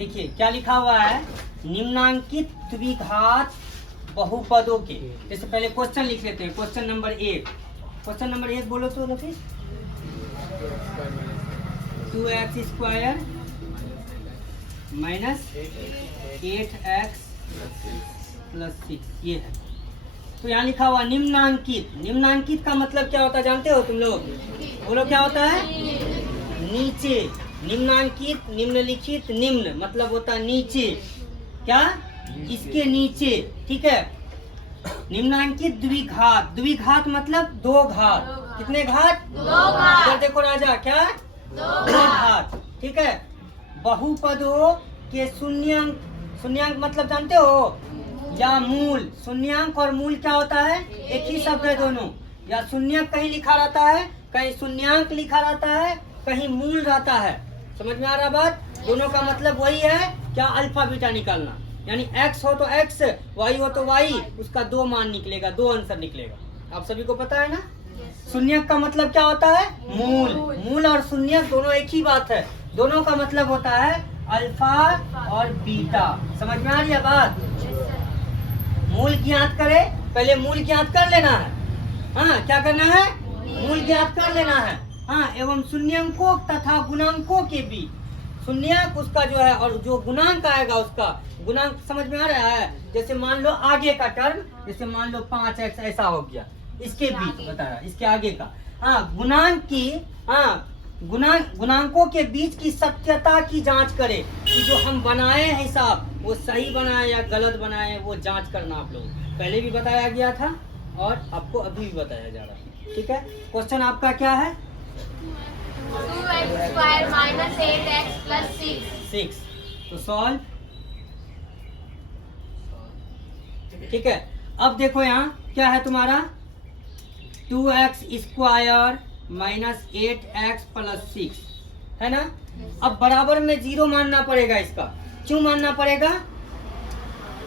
देखिए क्या लिखा हुआ है, निम्नांकित द्विघात बहुपदों के। जैसे पहले क्वेश्चन लिख लेते हैं, क्वेश्चन नंबर 1। क्वेश्चन नंबर 1 बोलो तो Rafiq. 2x² minus 8x plus 6 ये है। तो यहाँ लिखा हुआ निम्नांकित। निम्नांकित का मतलब क्या होता है जानते हो तुम लोग? बोलो क्या होता है? नीचे। निम्नांकित, निम्नलिखित, निम्न मतलब होता है नीचे। क्या? इसके नीचे। ठीक है। निम्नांकित द्विघात। द्विघात मतलब दो घात। कितने घात? दो घात। इधर देखो राजा, क्या? दो घात। ठीक है। बहुपदों के शून्यांक। शून्यांक मतलब जानते हो? या मूल। शून्यांक और मूल क्या होता है? एक ही शब्द है दोनों। या शून्यक कहीं लिखा रहता है, कहीं शून्यांक लिखा रहता है, कहीं मूल रहता है। समझ में आ रहा बात? दोनों का मतलब वही है, क्या? अल्फा बीटा निकालना। यानी x हो तो x, y हो तो y, उसका दो मान निकलेगा, दो आंसर निकलेगा। आप सभी को पता है ना? शून्यक का मतलब क्या होता है? मूल। मूल और शून्यक दोनों एक ही बात है। दोनों का मतलब होता है अल्फा और बीटा। समझ में आ रही है बात? मूल ज्ञात करे, पहले मूल ज्ञात कर लेना है। हाँ, क्या करना है? मूल ज्ञात कर लेना है। हाँ, एवं शून्यंकों तथा गुणांकों के बीच। शून्यक उसका जो है और जो गुणांक आएगा उसका गुणांक। समझ में आ रहा है? जैसे मान लो आगे का टर्म, जैसे मान लो 5x ऐसा हो गया, इसके बीच बताया, इसके आगे का। हाँ, गुणांक की, हाँ गुणांकों के बीच की सत्यता की जांच करें कि जो हम बनाए हैं हिसाब वो सही बनाए या गलत बनाए, वो जांच करना। आप लोग पहले भी बताया गया था और आपको अभी भी बताया जा रहा है। ठीक है। क्वेश्चन आपका क्या है? 2x² minus 8x plus 6। तो सॉल्व। ठीक है। अब देखो यहाँ क्या है तुम्हारा, 2x² माइनस 8x प्लस 6 है ना। अब बराबर में 0 मानना पड़ेगा इसका। क्यों मानना पड़ेगा?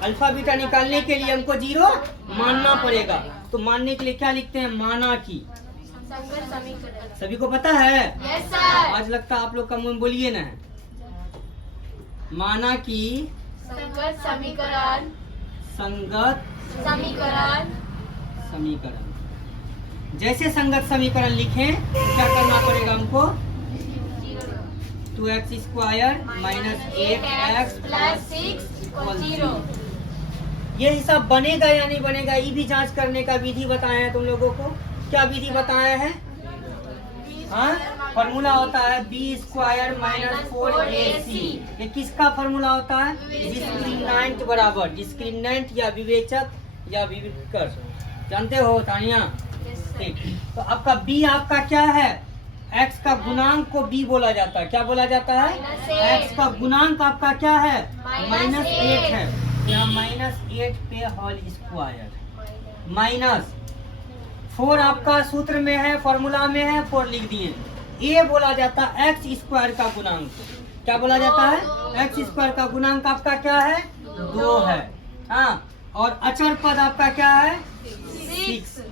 अल्फा बीटा निकालने के लिए हमको 0 मानना पड़ेगा। तो मानने के लिए क्या लिखते हैं? माना की। सभी को पता है? Yes sir. आज लगता है आप लोग का मुंह बोलिए ना। माना की संगत समीकरण। संगत समीकरण। समीकरण। जैसे संगत समीकरण लिखें तो क्या करना पड़ेगा हमको? 2x² minus 8x plus 6 0। ये हिसाब बनेगा या नहीं बनेगा, ये भी जांच करने का विधि बताए हैं तुम लोगों को। क्या विधि बताए हैं? हाँ, फॉर्मूला होता है b² माइनस 4ac। ये किसका फॉर्मूला होता है? डिस्क्रिमिनेंट बराबर। डिस्क्रिमिनेंट या विवेचक या विवेचक, जानते हो तानिया? ठीक। तो आपका b आपका क्या है? x का गुणांक को b बोला जाता है। क्या बोला जाता है? x का गुणांक आपका क्या है? माइनस 8 है। यहाँ माइनस 8 पे होल स्क्वायर माइनस 4 आपका सूत्र में है, फॉर्मूला में है, 4 लिख दिए। a बोला जाता है x² का गुणांक। क्या बोला जाता है? x² का गुणांक आपका क्या है? 2 है। हाँ, और अचर पद आपका क्या है? 6।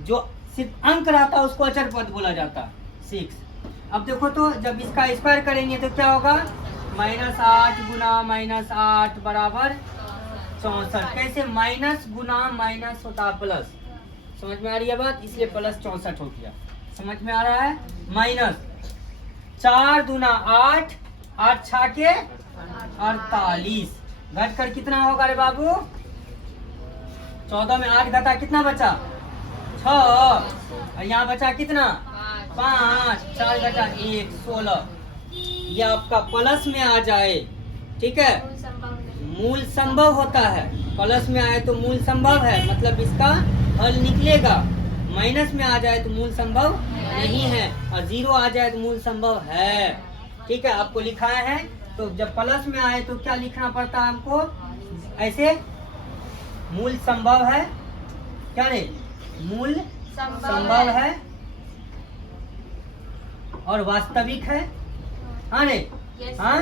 जो सिर्फ अंक रहता है उसको अचर पद बोला जाता है, 6। अब देखो तो जब इसका स्क्वायर करेंगे तो क्या होगा? -8 गुना -8 बराबर 64। कैसे? माइनस गुना माइनस होता है प्लस। समझ में आ रही है बात? इसलिए प्लस 64 हो गया। समझ में आ रहा है? माइनस 4 दूना 8, 8 छाके 48। घट कर कितना होगा रे बाबू? 14 में 8 घटा कितना बचा? 6। और यहाँ बचा कितना? 5। 4 घटा 1 16। यह आपका प्लस में आ जाए। ठीक है। मूल संभव होता है। प्लस में आए तो मूल संभव है, मतलब इसका हल निकलेगा। माइनस में आ जाए तो मूल संभव नहीं है, और 0 आ जाए तो मूल संभव है। ठीक है। आपको लिखाया है तो जब प्लस में आए तो क्या लिखना पड़ता है हमको? ऐसे मूल संभव है। क्या रे? मूल संभव है और वास्तविक है। हाँ रे? हाँ,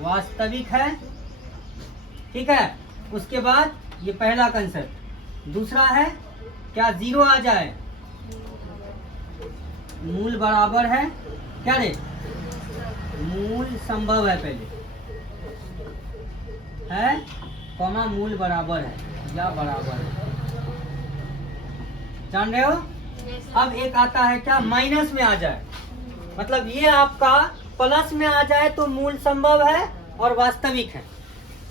वास्तविक है। ठीक है। उसके बाद ये पहला कंसेप्ट। दूसरा है क्या? 0 आ जाए, मूल बराबर है। क्या रे? मूल संभव है पहले है, कॉमा मूल बराबर है या बराबर है, जान रहे हो। अब एक आता है क्या, माइनस में आ जाए, मतलब ये आपका प्लस में आ जाए तो मूल संभव है और वास्तविक है।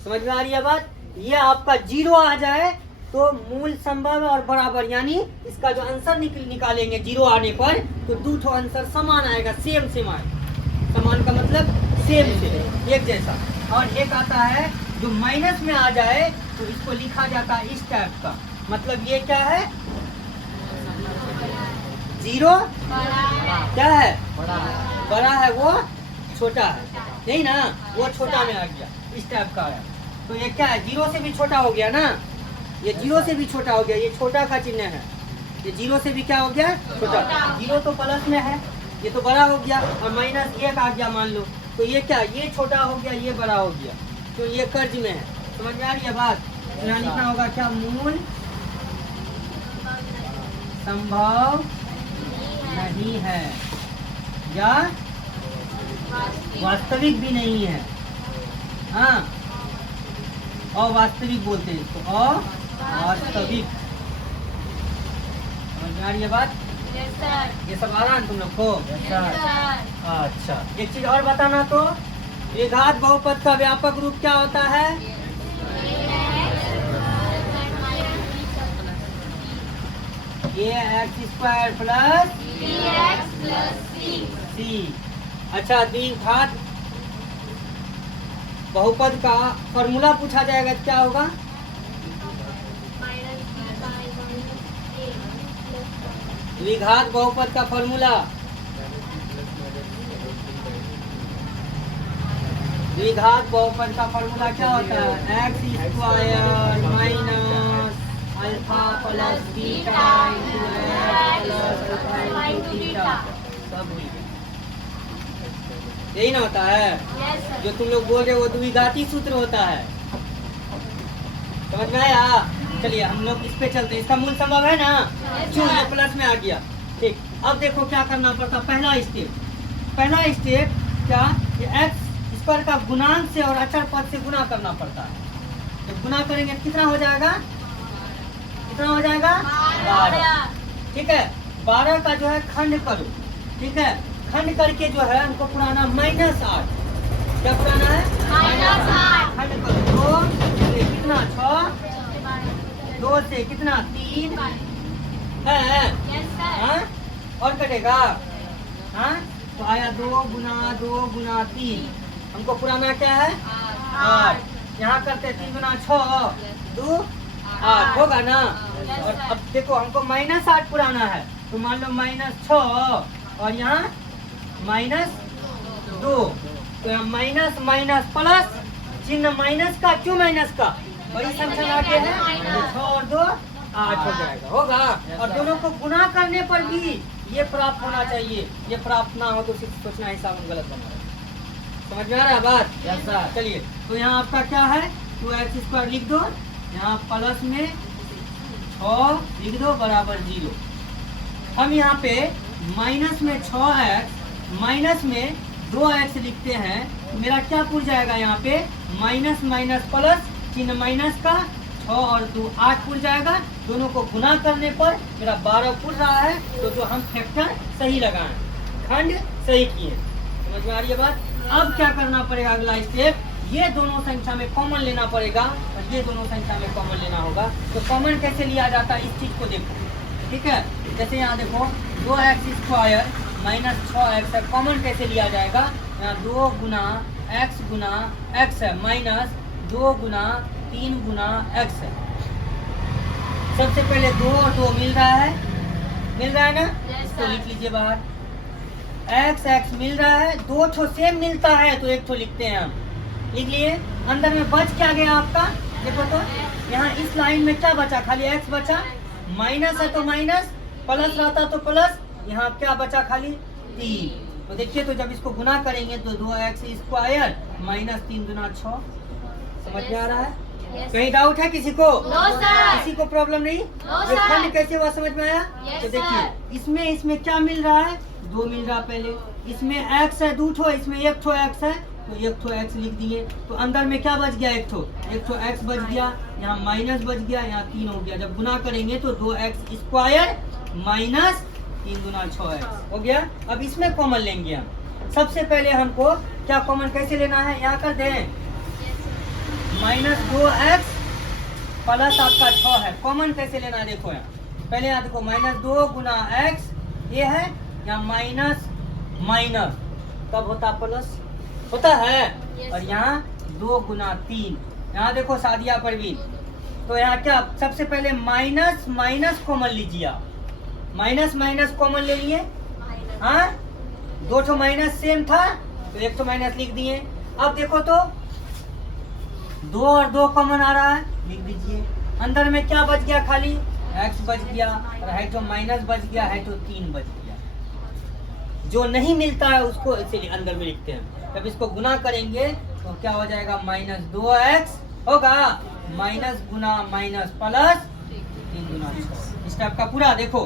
समझ में आ रही है बात। ये आपका जीरो आ जाए तो मूल संभव है और बराबर, यानी इसका जो आंसर निकालेंगे जीरो आने पर तो दो ठो आंसर समान आएगा, सेम सेम आएगा। समान का मतलब सेम सेम, एक जैसा। और एक आता है जो माइनस में आ जाए तो इसको लिखा जाता है इस टाइप का, मतलब ये क्या है, जीरो क्या है, बड़ा है वो छोटा है, नहीं ना, वो छोटा में आ गया, इस टाइप का है। तो ये क्या है, जीरो से भी छोटा हो गया ना, ये जीरो से भी छोटा हो गया, ये छोटा का चिन्ह है, ये जीरो से भी क्या हो गया, छोटा। जीरो तो प्लस में है, ये तो बड़ा हो गया, और माइनस एक आ गया मान लो, तो ये क्या, ये छोटा हो गया, ये बड़ा हो गया, तो ये कर्ज में है। समझ में आ रही है बात। यहाँ लिखना होगा क्या, मूल संभव नहीं है या वास्तविक भी नहीं है। हाँ, अवास्तविक बोलते हैं इसको, अवास्तविक। समझ में आ रही है बात। ये सब आ रहा है तुम लोग को। अच्छा, एक चीज और बताना, तो द्विघात बहुपद का व्यापक रूप क्या होता है, ए एक्स स्क्वायर प्लस सी। अच्छा, द्विघात बहुपद का फॉर्मूला पूछा जाएगा, क्या होगा, द्विघात बहुपद का फॉर्मूला, द्विघात बहुपद का फॉर्मूला क्या होता है, x square minus alpha plus beta into x plus alpha into beta, सब भूल गए। यही ना होता है जो तुम लोग बोल रहे हो, वो द्विघाती सूत्र होता है। समझ में आया। चलिए हम लोग इस पे चलते हैं, इसका मूल संभव है ना, क्यों, ये प्लस में आ गया। ठीक, अब देखो क्या करना पड़ता, पहला स्टेप क्या, ये एक्स स्क्वायर का गुणांक से और अचर पद से गुना करना पड़ता है। जब गुना करेंगे कितना हो जाएगा, कितना हो जाएगा, 12। ठीक है, 12 का जो है खंड करो, ठीक है, खंड करके जो है हमको पुराना -8, क्या पुराना है, -8 खंड करो, 2 से कितना 6, 2 से कितना 3 है, हाँ? और कटेगा, हाँ, तो आया 2 गुना 3, हमको पुराना क्या है 8, यहाँ करते 3 गुना 6 2 8 होगा ना। और अब देखो हमको -8 पुराना है, तो मान लो -6 और यहाँ -2, तो यहाँ माइनस माइनस प्लस, चिन्ह माइनस का, क्यों माइनस का, बड़ी संख्या लाके है, 6 और 2 8 हो जाएगा, होगा। और दोनों को गुना करने पर भी ये प्राप्त होना चाहिए, ये प्राप्त ना हो तो सिर्फ सोचना हिसाब गलत बना है। समझ में आ रहा है बात। चलिए, तो यहाँ आपका क्या है, 2x² लिख दो, यहाँ प्लस में 6 लिख दो बराबर 0। हम यहाँ पे माइनस में 6x माइनस में 2x लिखते हैं, मेरा क्या पूछ जाएगा, यहाँ पे माइनस माइनस प्लस, चिन्ह माइनस का, 6 और 2 8 पूछ जाएगा। दोनों को गुना करने पर मेरा 12 पूछ रहा है, तो जो हम फैक्टर सही लगाएं, खंड सही किए। समझ में आ रही है बात। अब क्या करना पड़ेगा, अगला स्टेप, ये दोनों संख्या में कॉमन लेना पड़ेगा और ये दोनों संख्या में कॉमन लेना होगा। तो कॉमन कैसे लिया जाता है, इस चीज को देखो, ठीक है। जैसे यहाँ देखो 2x² माइनस 6x है, कॉमन कैसे लिया जाएगा, यहाँ 2 गुना x है माइनस 2 गुना 3 गुना x है। सबसे पहले 2 और 2 मिल रहा है ना, इसको लिख लीजिए बाहर, x मिल रहा है, 2 ठो सेम मिलता है तो 1 ठो लिखते हैं हम, लिख लिए। अंदर में बच क्या गया आपका, देखो तो यहाँ इस लाइन में क्या बचा, खाली x बचा, माइनस है तो माइनस, प्लस रहता तो प्लस, यहाँ क्या बचा, खाली 3। तो देखिए, तो जब इसको गुना करेंगे तो 2x² माइनस 3 गुना 6। समझ में आ रहा है। कहीं डाउट है किसी को? किसी को प्रॉब्लम नहीं? ये खंड कैसे हुआ, समझ में आया? तो देखिए, इसमें क्या मिल रहा है, 2 मिल रहा पहले। इसमें x है 2 ठो, इसमें 1 ठो x है तो 1 ठो x लिख दिए। तो अंदर में क्या बच गया, 1 ठो x बच गया, यहाँ माइनस बच गया, यहाँ 3 हो गया। जब गुना करेंगे तो 2x स्क्वायर माइनस 3 गुना 6x हो गया। अब इसमें कॉमन लेंगे हम। सबसे पहले हमको क्या कॉमन कैसे लेना है, यहाँ कर दें -2x प्लस आपका 6 है। कॉमन कैसे लेना है देखो, यहाँ पहले यहाँ देखो -2 गुना x ये है, यहाँ माइनस माइनस कब होता प्लस होता है। और यहाँ 2 गुना 3, यहाँ देखो सादिया परवीन, तो यहाँ क्या सबसे पहले माइनस माइनस कॉमन लीजिए आप। माइनस माइनस कॉमन ले लिए, हाँ 2 ठो माइनस सेम था तो 1 ठो माइनस लिख दिए। अब देखो तो 2 और 2 कॉमन आ रहा है, लिख दीजिए। अंदर में क्या बच गया, खाली x बच गया, और है तो माइनस बच गया, है तो 3 बच गया। जो नहीं मिलता है उसको इसीलिए अंदर में लिखते हैं। जब इसको गुना करेंगे तो क्या हो जाएगा, -2x होगा माइनस गुना माइनस प्लस 3 गुना 6। इस टाइप का पूरा देखो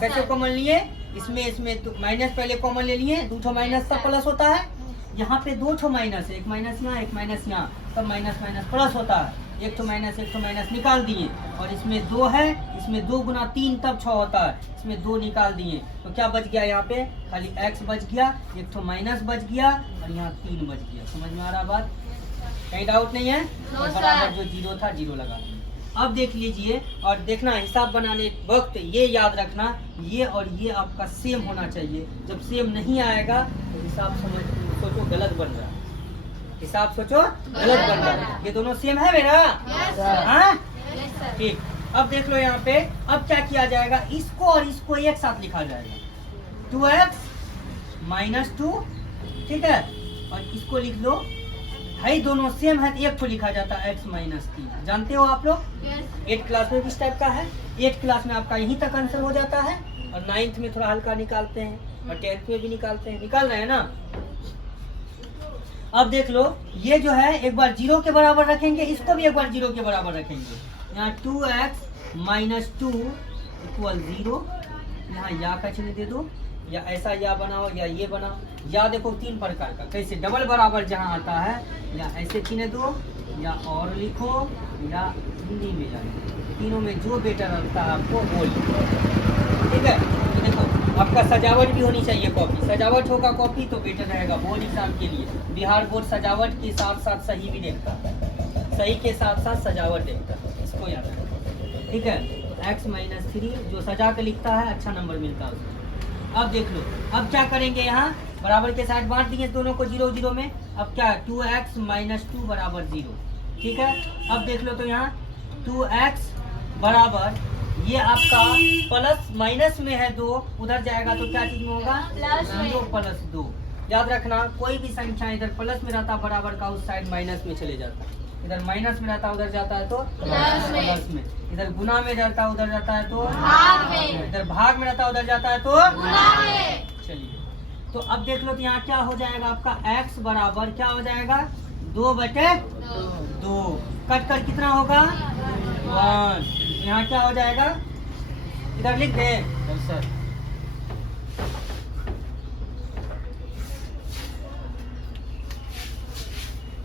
कैसे कॉमन लिए। इसमें तो माइनस पहले कॉमन ले लिए, 2 ठो माइनस का प्लस होता है। यहाँ पे 2 ठो माइनस है, एक माइनस यहाँ एक माइनस यहाँ, तब माइनस माइनस प्लस होता है। 1 ठो माइनस निकाल दिए, और इसमें 2 है, इसमें 2 गुना 3 तब 6 होता है, इसमें 2 निकाल दिए तो क्या बच गया, यहाँ पे खाली x बच गया, 1 ठो माइनस बच गया, और यहाँ 3 बच गया। समझ में आ रहा बात, कहीं डाउट नहीं है। तो बराबर जो 0 था 0 लगा दिए। अब देख लीजिए और देखना, हिसाब बनाने वक्त ये याद रखना, ये और ये आपका सेम होना चाहिए। जब सेम नहीं आएगा तो हिसाब सोचो गलत बन रहा है, हिसाब सोचो गलत बन रहा है। ये दोनों सेम है मेरा, हाँ ठीक। अब देख लो यहाँ पे, अब क्या किया जाएगा, इसको और इसको एक साथ लिखा जाएगा, 2x - 2, ठीक है। और इसको लिख लो, भाई दोनों सेम है तो एक को लिखा जाता है x - 3। जानते हो आप लोग, 8 क्लास में किस टाइप का है, 8 क्लास में आपका यहीं तक आंसर हो जाता है, और 9th में थोड़ा हल्का निकालते हैं, और 10th में भी निकालते हैं, निकाल रहे हैं ना। अब देख लो, ये जो है एक बार 0 के बराबर रखेंगे, इसको भी एक बार 0 के बराबर रखेंगे। यहाँ 2x - 2 = 0, यहाँ या का चिन्ह दे दो, या ऐसा या बनाओ या ये बनाओ। या देखो 3 प्रकार का, कैसे डबल बराबर जहाँ आता है, या ऐसे चिन्ह दो, या और लिखो, या हिंदी में जाए, तीनों में जो बेटर लगता है आपको वो लिखो, ठीक है। तो देखो आपका सजावट भी होनी चाहिए कॉपी, सजावट होगा कॉपी तो बेटर रहेगा बोर्ड एग्जाम के लिए। बिहार बोर्ड सजावट के साथ साथ सही भी देखता है, सही के साथ साथ सजावट देखता है, इसको याद रखना, ठीक है। x - 3 जो सजा के लिखता है अच्छा नंबर मिलता है उसको। अब देख लो, अब क्या करेंगे, यहाँ बराबर के साथ बांट दिए दोनों को 0 0 में। अब क्या 2x - 2 = 0, ठीक है। अब देख लो तो यहाँ 2x बराबर, ये आपका प्लस माइनस में है 2, उधर जाएगा तो क्या चीज में होगा, 0 + 2। याद रखना, कोई भी संख्या इधर प्लस में रहता बराबर का, उस साइड माइनस में चले जाता है। इधर माइनस में रहता उधर जाता है तो प्लस में, इधर गुना में रहता उधर जाता है तो भाग में, इधर भाग में रहता उधर जाता है तो गुना में। चलिए, तो अब देख लो तो यहाँ क्या हो जाएगा, आपका x बराबर क्या हो जाएगा, 2/2। कट कर कितना होगा, 1। यहाँ क्या हो जाएगा, इधर लिख दे सर,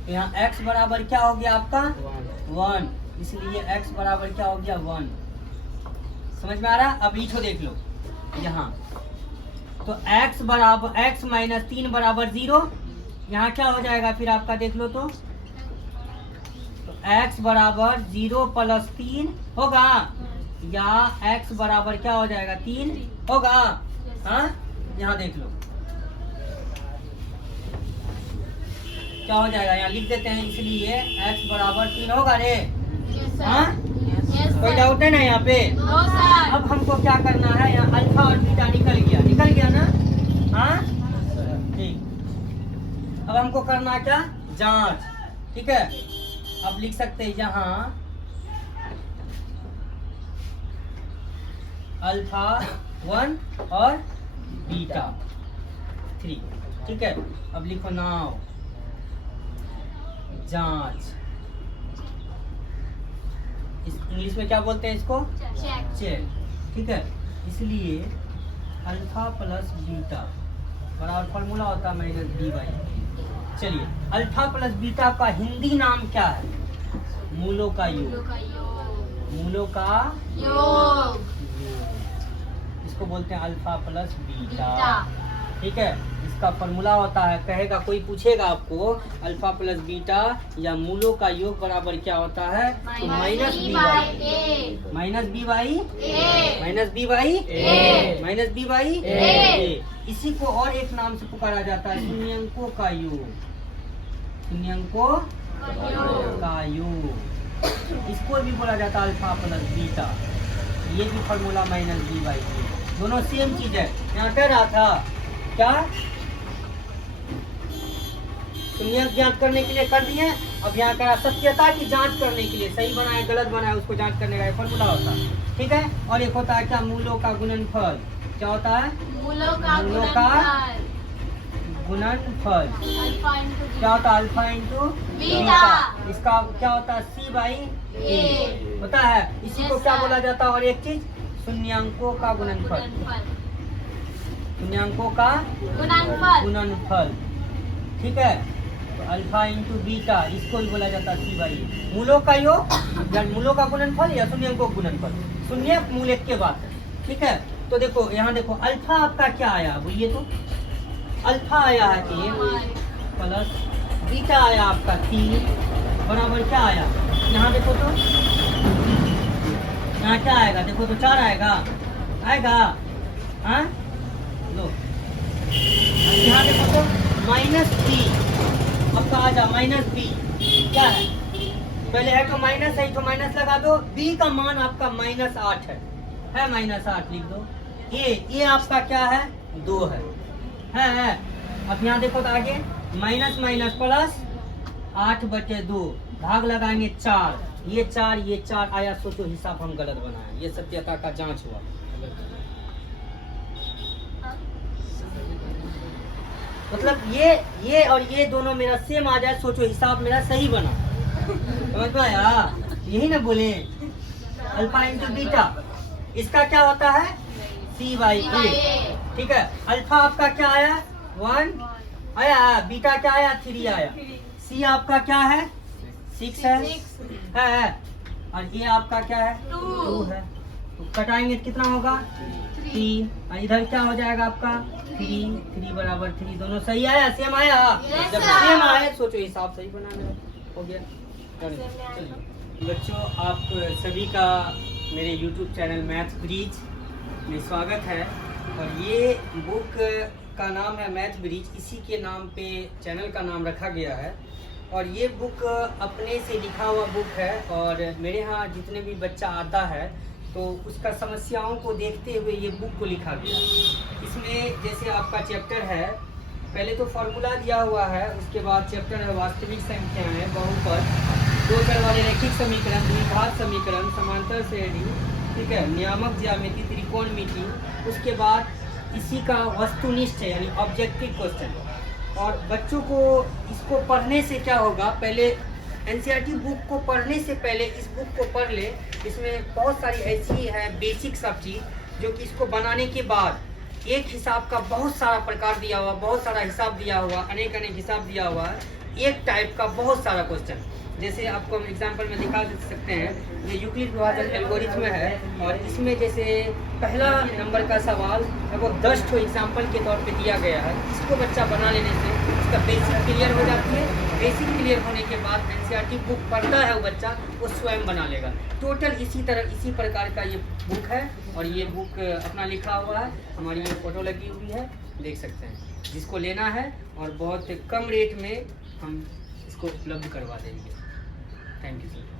यहाँ x बराबर क्या हो गया आपका 1, इसलिए x बराबर क्या हो गया 1। समझ में आ रहा। अब इठो देख लो यहाँ, तो x बराबर x - 3 = 0। यहाँ क्या हो जाएगा फिर आपका, देख लो तो x बराबर 0 + 3 होगा, या x बराबर क्या हो जाएगा 3 होगा, हाँ। यहाँ देख लो क्या हो जाएगा, यहाँ लिख देते हैं, इसलिए x बराबर 3 होगा रे, हाँ। कोई डाउट है ना यहाँ पे। अब हमको क्या करना है, यहाँ अल्फा और बीटा निकल गया ना, हाँ ठीक। अब हमको करना क्या, जांच, ठीक है। अब लिख सकते हैं यहाँ अल्फा 1 और बीटा 3, ठीक है। अब लिखो नाउ जांच, इंग्लिश में क्या बोलते हैं इसको, चेक, ठीक है। इसलिए अल्फा प्लस बीटा बराबर फॉर्मूला होता है माइनस बी बाई। चलिए, अल्फा प्लस बीटा का हिंदी नाम क्या है? मूलों का योग। मूलों का योग। इसको बोलते हैं अल्फा प्लस बीटा। बीटा। ठीक है, इसका फॉर्मूला होता है, कहेगा कोई पूछेगा आपको अल्फा प्लस बीटा या मूलों का योग बराबर क्या होता है, तो minus B by A. Minus B by A. Minus B by A. Minus B by A. इसी को और एक नाम से पुकारा जाता है शून्यंकों का योग। शून्यंकों का योग, इसको भी बोला जाता है अल्फा प्लस बीटा। ये भी फॉर्मूला माइनस बी बाई, दोनों सेम चीज है। यहाँ कह रहा था क्या, शून्यंक ज्ञात करने के लिए कर दिए, अब यहाँ कह रहा सत्यता की जांच करने के लिए, सही बनाए गलत बनाए उसको जांच करने का फॉर्मूला होता है। ठीक है, और एक होता है क्या, मूलों का गुणनफल। क्या होता है? मूलों का गुणनफल। अल्फा इनटू क्या होता है? Alpha into beta. इसका क्या होता है? सी बाई ए होता है। इसी को क्या बोला जाता है? और एक चीज, शून्यंकों का गुणनफल। शून्यंकों का गुणनफल। ठीक है, तो अल्फा इंटू बीटा इसको भी बोला जाता है सी बाई ए। मूलों का योग या मूलों का गुणनफल या शून्यंकों का गुणनफल, शून्य मूल एक के बाद। ठीक है, तो देखो यहाँ देखो अल्फा आपका क्या आया, बोलिए तो। अल्फा आया है 1 प्लस बीटा आया आपका 3 बराबर क्या आया, यहाँ देखो तो, यहाँ क्या आएगा देखो तो, 4 आएगा, आएगा हाँ लो। यहाँ देखो तो माइनस बी आपका आ जा, माइनस बी क्या है, पहले है तो माइनस है तो माइनस लगा दो। बी का मान आपका -8 है -8 लिख दो। ये आपका क्या है, 2 है। अब यहाँ देखो तो आगे माइनस माइनस प्लस 8/2 भाग लगाएंगे 4, ये 4 आया। सोचो हिसाब हम गलत बनाए, ये सत्यता का जांच हुआ। मतलब ये और ये दोनों मेरा सेम आ जाए, सोचो हिसाब मेरा सही बना। समझ में आया? यही ना बोले अल्फा इंटू बीटा, इसका क्या होता है, सी बाई ए। ठीक है, अल्फा आपका क्या आया, 1 आया, बीटा क्या आया, 3 आया, सी आपका क्या है, 6 है, और ये आपका क्या है, 2 है। तो कटाएंगे तो कितना होगा, 3, और इधर क्या हो जाएगा आपका 3 बराबर 3। दोनों सही आया, सेम आया। जब सेम आए सोचो हिसाब सही बना मेरा, हो गया। चलिए बच्चों, आप सभी का मेरे YouTube चैनल मैथ ब्रिज में स्वागत है। और ये बुक का नाम है मैथ ब्रिज, इसी के नाम पे चैनल का नाम रखा गया है। और ये बुक अपने से लिखा हुआ बुक है, और मेरे यहाँ जितने भी बच्चा आता है तो उसका समस्याओं को देखते हुए ये बुक को लिखा गया। इसमें जैसे आपका चैप्टर है, पहले तो फॉर्मूला दिया हुआ है, उसके बाद चैप्टर है वास्तविक संख्याएं, बहुपद, 2 चर वाले रैखिक समीकरण, द्विघात समीकरण, समांतर श्रेणी, ठीक है, नियामक ज्यामिति, त्रिकोणमिति। उसके बाद इसी का वस्तुनिष्ठ है यानी ऑब्जेक्टिव क्वेश्चन। और बच्चों को इसको पढ़ने से क्या होगा, पहले एनसीईआरटी बुक को पढ़ने से पहले इस बुक को पढ़ ले। इसमें बहुत सारी ऐसी है बेसिक सब चीज़ जो कि इसको बनाने के बाद एक हिसाब का बहुत सारा प्रकार दिया हुआ, बहुत सारा हिसाब दिया हुआ, अनेक हिसाब दिया हुआ है, एक टाइप का बहुत सारा क्वेश्चन। जैसे आपको हम एग्जांपल में दिखा सकते हैं, ये यूक्लिड विभाजन एल्गोरिथम है, और इसमें जैसे पहला नंबर का सवाल लगभग 10 ठो एग्जाम्पल के तौर पे दिया गया है। इसको बच्चा बना लेने से उसका बेसिक क्लियर हो जाती है। बेसिक क्लियर होने के बाद एनसीईआरटी बुक पढ़ता है वो बच्चा, वो स्वयं बना लेगा। टोटल इसी प्रकार का ये बुक है, और ये बुक अपना लिखा हुआ है, हमारी ये फोटो लगी हुई है, देख सकते हैं। जिसको लेना है और बहुत कम रेट में हम इसको उपलब्ध करवा देंगे। Thank you sir.